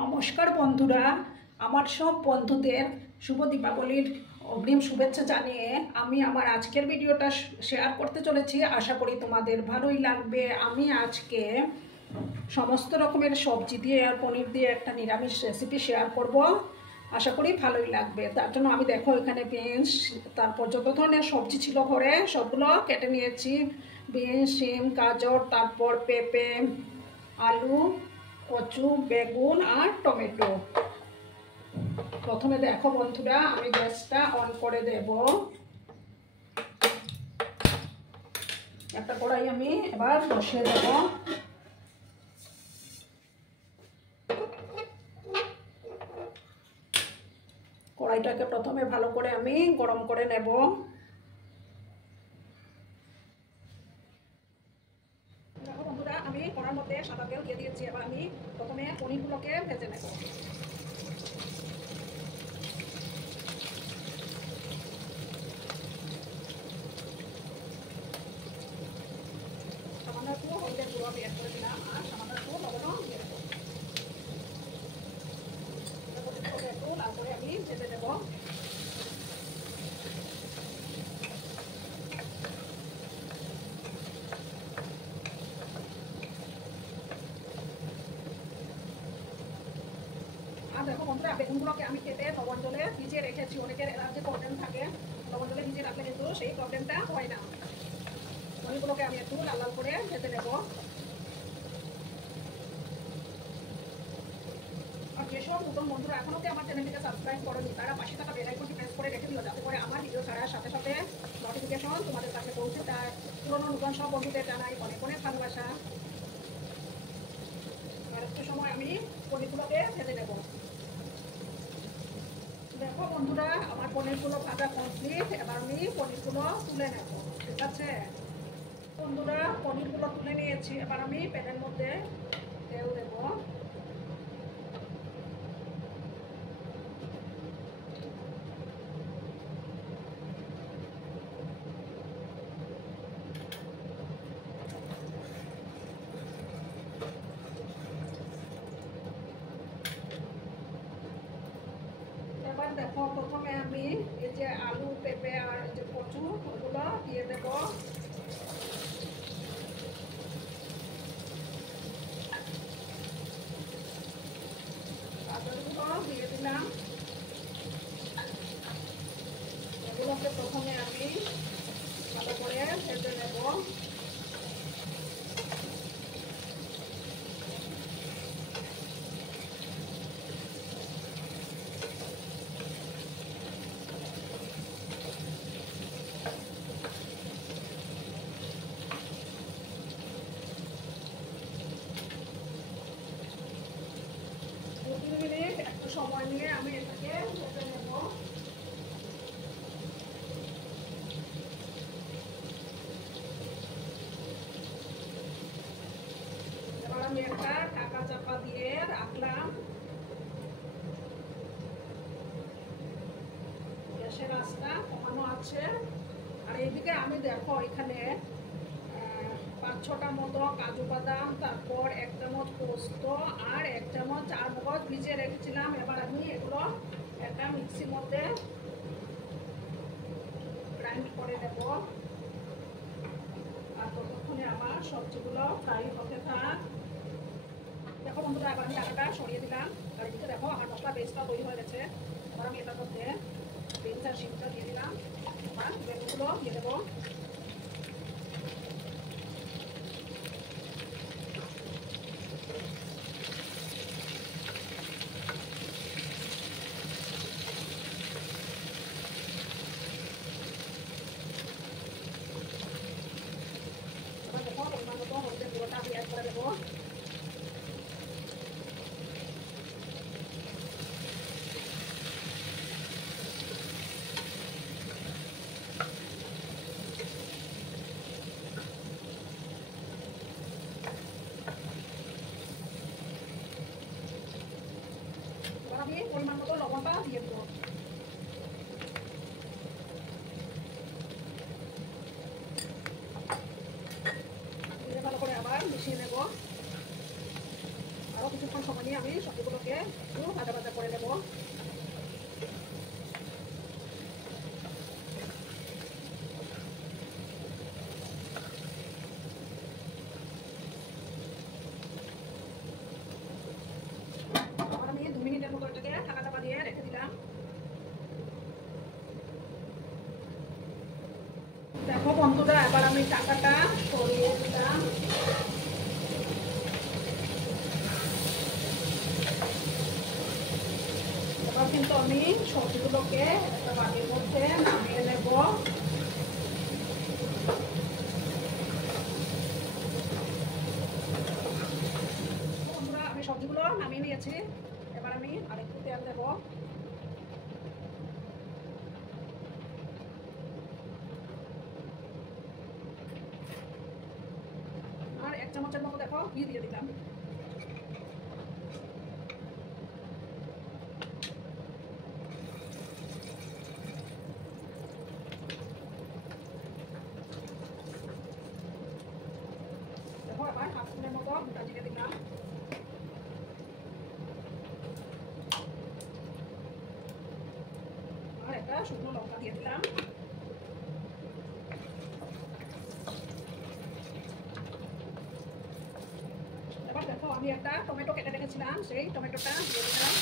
নমস্কার বন্ধুরা, আমার সব বন্ধুদের শুভ দীপাবলির অগ্রিম শুভেচ্ছা জানিয়ে আমি আমার আজকের ভিডিওটা শেয়ার করতে চলেছি। আশা করি তোমাদের ভালোই লাগবে। আমি আজকে সমস্ত রকমের সবজি দিয়ে আর পনির দিয়ে একটা নিরামিষ রেসিপি শেয়ার করব। আশা করি ভালোই লাগবে। তার জন্য আমি দেখো এখানে বিনস, তারপর যত ধরনের সবজি ছিল ঘরে সবগুলো কেটে নিয়েছি। বিনস, শিম, গাজর, তারপর পেঁপে, আলু, কচু, বেগুন আর টমেটো। প্রথমে দেখো বন্ধুরা, আমি গ্যাসটা অন করে দেব। একটা কড়াই আমি এবার বসিয়ে দেব। কড়াইটাকে প্রথমে ভালো করে আমি গরম করে নেব। দেখো বন্ধুরা, আমি কড়ার মধ্যে সাদা তেল দিয়ে দিয়েছি। এবার আমি প্রথমে পনিরগুলোকে ভেজে নেব। সামান্য একটু হলুদের গুঁড়ো অ্যাড করে দিলাম আর সামান্য একটু লবণও দিয়ে দেবো। একটু লাল করে আমি ভেজে দেবো। আর দেখো বন্ধুরা, বেগুনগুলোকে আমি কেটে লবণ জলে ভিজিয়ে রেখেছি। অনেকের অ্যালার্জি প্রবলেম থাকে, লবণ জলে ভিজিয়ে রাখলে কিন্তু সেই প্রবলেমটা হয় না। পনিরগুলোকে আমি একটু লাল লাল করে ভেজে নেব। আর যেসব নতুন বন্ধুরা এখনো আমার চ্যানেলটিকে সাবস্ক্রাইব করেনি, তারা পাশে থাকা বেল আইকনটি প্রেস করে রেখে দিল, যাতে করে আমার ভিডিও ছাড়ার সাথে সাথে নোটিফিকেশন তোমাদের কাছে পৌঁছে যায়। পুরোনো নতুন সব বন্ধুদের জানাই অনেক অনেক ভালোবাসা। আর একটু সময় আমি পনিরগুলোকে ভেজে নেব। দেখো বন্ধুরা, আমার পনিরগুলো ভাজা কমপ্লিট। এবার আমি পনিরগুলো তুলে নেব। ঠিক আছে বন্ধুরা, পনিরগুলো তুলে নিয়েছি। এবার আমি প্যানের মধ্যে তেল দেব। এবার দেখো প্রথমে আমি এই যে আলু, পেঁপে আর যে কচু, ওগুলো দিয়ে দেব। গাজরগুলো দিয়ে দিলাম। এগুলোকে প্রথমে আমি ভালো করে ভেজে নেব। মিনিট একটু সময় নিয়ে আমি এটাকে ভেজে নেব। এবার আমি একটা ঢাকা চাপা দিয়ে রাখলাম। গ্যাসের আঁচটা কমানো আছে। আর এইদিকে আমি দেখো এখানে 5-6টা মতো কাজু বাদাম, তারপর 1 চামচ পোস্ত আর 1 চামচ চারমগজ ভিজিয়ে রেখেছিলাম। এবার আমি এগুলো একটা মিক্সির মধ্যে গ্রাইন্ড করে নেব। আর ততক্ষণে আমার সবজিগুলো ফ্রাই হতে থাক। দেখো বন্ধুরা, এবার আমি ঢাকাটা সরিয়ে দিলাম। আর এদিকে দেখো আমার মশলা বেসটা তৈরি হয়ে গেছে। এবার আমি এটার মধ্যে বিনস আর শিমটা দিয়ে দিলাম। এবার বেগুনগুলো দিয়ে দেবো। এবার দেখো পরিমাণ মতো হলুদের গুঁড়োটা আমি অ্যাড করে দেবো। আমি পরিমাণ মতো লবণটা দিয়ে দেবো। ভালো করে আবার মিশিয়ে নেব। আরও কিছুক্ষণ সময় নিয়ে আমি সবজিগুলোকে একটু ভাজা ভাজা করে নেব। আমি 2 মিনিটের মতো এটাকে ঢাকা চাপা দিয়ে রেখে দিলাম। দেখো বন্ধুরা, এবার আমি টাকাটা সরিয়ে দিলাম। এবার কিন্তু আমি সবজিগুলোকে একটা বাটির মধ্যে নামিয়ে নেব। বন্ধুরা, আমি সবজিগুলো নামিয়ে নিয়েছি। এবার আমি আরেকটু তেল দেব। আর 1 চামচের মতো দেখো ঘি দিয়ে দিলাম। দেখো আবার 1/2 স্পুনের মতো গোটা জিরে দিলাম। আর একটা শুকনো লঙ্কা দিয়ে দিলাম। এবার দেখো আমি একটা টমেটো কেটে রেখেছিলাম, সেই টমেটোটা দিয়ে দিলাম।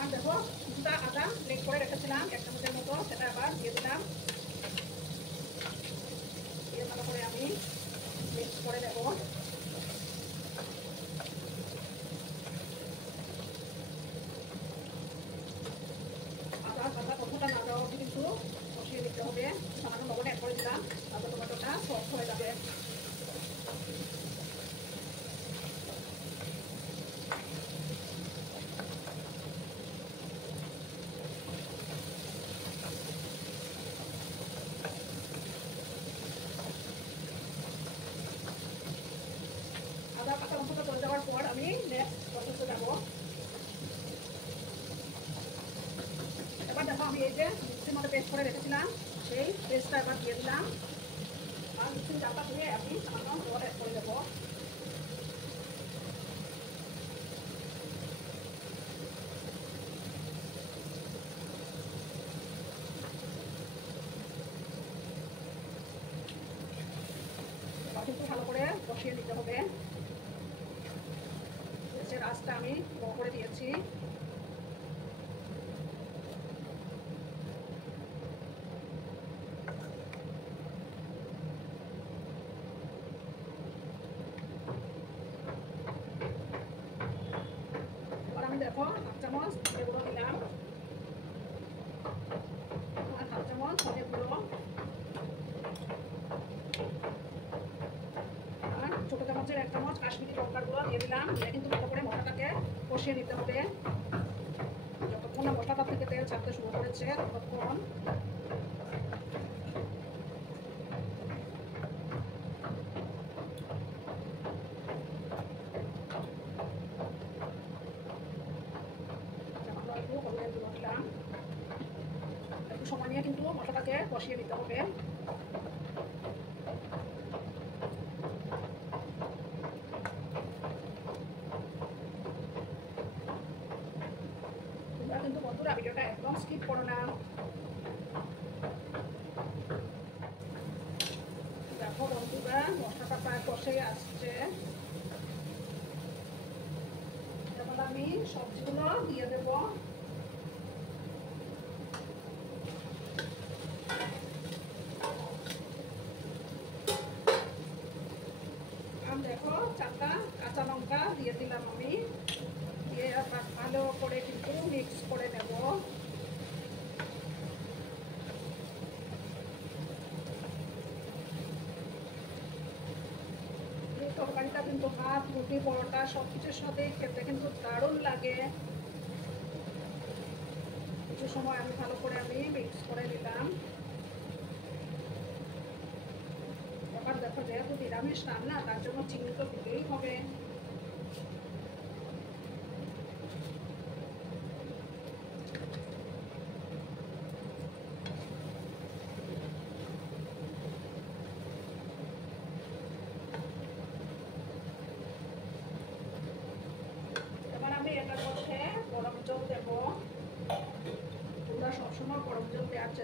আর দেখো কিছুটা আদা গ্রেট করে রেখেছিলাম 1 চামচের মতো, সেটা আবার দিয়ে দিলাম। দিয়ে ভালো করে আমি মিক্স করে দেবো। আদা পাতা কতটা না দেওয়া অবধি কিন্তু কষিয়ে দিতে হবে। সামান্য লবণ অ্যাড করে দিলাম, তারপর টমেটোটা সফট হয়ে যাবে। আদা পাতা অংশটা চলে যাওয়ার পর আমি নেক্সট প্রসেসে যাবো। এবার দেখো আমি এই যে মিক্সির মধ্যে পেস্ট করে রেখেছিলাম, সেই পেস্টটা এবার দিয়ে দিলাম। আর মিক্সির জারটা ধুয়ে আমি সামান্য জল অ্যাড করে দেবো। এবার কিন্তু ভালো করে কষিয়ে নিতে হবে। গ্যাসের আঁচটা আমি লো করে দিয়েছি। এবার আমি দেখো 1/2 চামচ এগুলো দিলাম, আর 1/2 চামচ ধনে গুঁড়ো, আর ছোট চামচের 1 চামচ কাশ্মীরি লঙ্কার গুঁড়ো দিয়ে দিলাম। দিয়ে কিন্তু ভালো করে মশলাটাকে কষিয়ে নিতে হবে। যতক্ষণ না মশলাটা থেকে তেল ছাড়তে শুরু করেছে ততক্ষণ একটু হলুদের গুঁড়ো দিলাম। একটু সময় নিয়ে কিন্তু মশলাটাকে কষিয়ে নিতে হবে। তোমরা কিন্তু বন্ধুরা ভিডিওটা একদম স্কিপ করো না। দেখো বন্ধুরা, মশলাটা প্রায় কষে আসছে। এবার আমি সবজিগুলো দিয়ে দেবো। আর দেখো 4টা কাঁচা লঙ্কা দিয়ে দিলাম আমি। দিয়ে আবার ভালো করে কিন্তু মিক্স করে নেব। এই তরকারিটা কিন্তু ভাত, রুটি, পরোটা সবকিছুর সাথেই খেতে কিন্তু দারুণ লাগে। কিছু সময় আমি ভালো করে মিক্স করে দিলাম। এবার দেখো যেহেতু নিরামিষ রান্না, তার জন্য চিনি তো দিতেই হবে।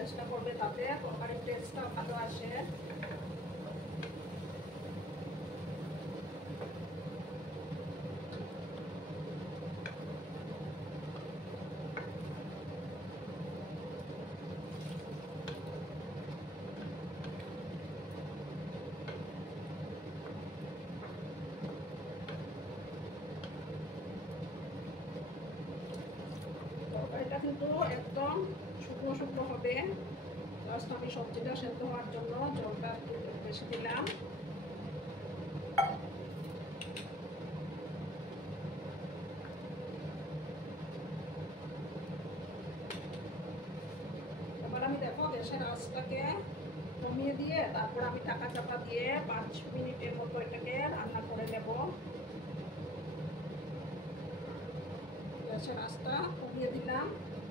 চেষ্টা করবে, তাতে তরকারির টেস্টটা ভালো আসে। তরকারিটা কিন্তু একদম শুকনো শুকনো হবে। জাস্ট আমি সবজিটা সেদ্ধ হওয়ার জন্য জলটা একটু বেশি দিলাম। এবার আমি দেখো গ্যাসের আঁচটাকে কমিয়ে দিয়ে তারপর আমি ঢাকা চাপা দিয়ে 5 মিনিটের মতো এটাকে রান্না করে নেব। গ্যাসের আঁচটা কমিয়ে দিলাম,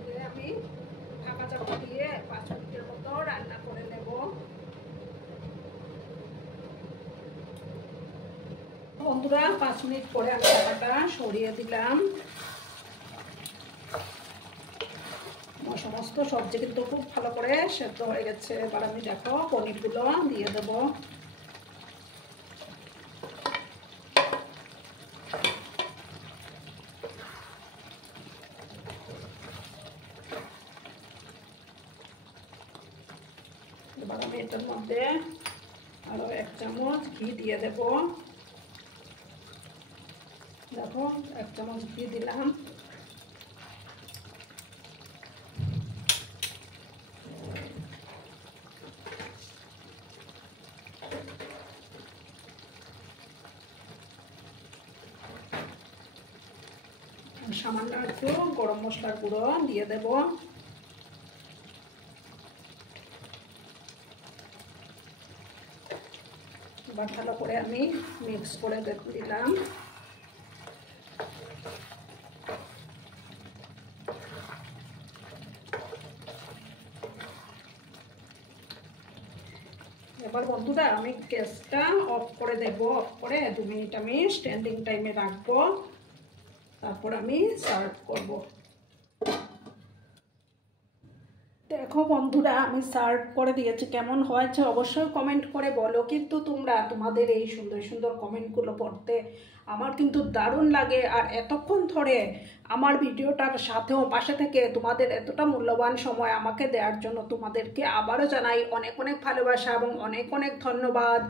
দিয়ে আমি ঢাকা চাপা দিয়ে 5 মিনিটের মতো রান্না করে নেব। বন্ধুরা 5 মিনিট পরে আমি ঢাকাটা সরিয়ে দিলাম। সমস্ত সবজি কিন্তু খুব ভালো করে সেদ্ধ হয়ে গেছে। এবার আমি দেখো পনিরগুলো দিয়ে দেব। এবার আমি এটার মধ্যে আরো 1 চামচ ঘি দিয়ে দেব। দেখো 1 চামচ ঘি দিলাম। সামান্য একটু গরম মশলার গুঁড়ো দিয়ে দেব। এবার ভালো করে আমি মিক্স করে দিলাম। এবার বন্ধুরা আমি গ্যাসটা অফ করে দেব। অফ করে 2 মিনিট আমি স্ট্যান্ডিং টাইমে রাখবো, তারপর আমি সার্ভ করব। দেখো বন্ধুরা আমি সার্ভ করে দিয়েছি, কেমন হয়েছে অবশ্যই কমেন্ট করে বলো। কিন্তু তোমরা তোমাদের এই সুন্দর সুন্দর কমেন্টগুলো পড়তে আমার কিন্তু দারুণ লাগে। আর এতক্ষণ ধরে আমার ভিডিওটার সাথেও পাশে থেকে তোমাদের এতটা মূল্যবান সময় আমাকে দেওয়ার জন্য তোমাদেরকে আবারও জানাই অনেক অনেক ভালোবাসা এবং অনেক অনেক ধন্যবাদ।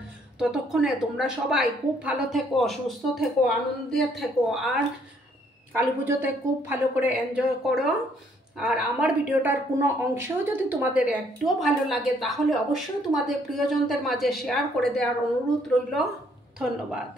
ততক্ষণে তোমরা সবাই খুব ভালো থেকো, সুস্থ থেকো, আনন্দে থেকো, আর কালী পুজোতে খুব ভালো করে এনজয় করো। আর আমার ভিডিওটার কোনো অংশেও যদি তোমাদের একটুও ভালো লাগে তাহলে অবশ্যই তোমাদের প্রিয়জনদের মাঝে শেয়ার করে দেওয়ার অনুরোধ রইল। ধন্যবাদ।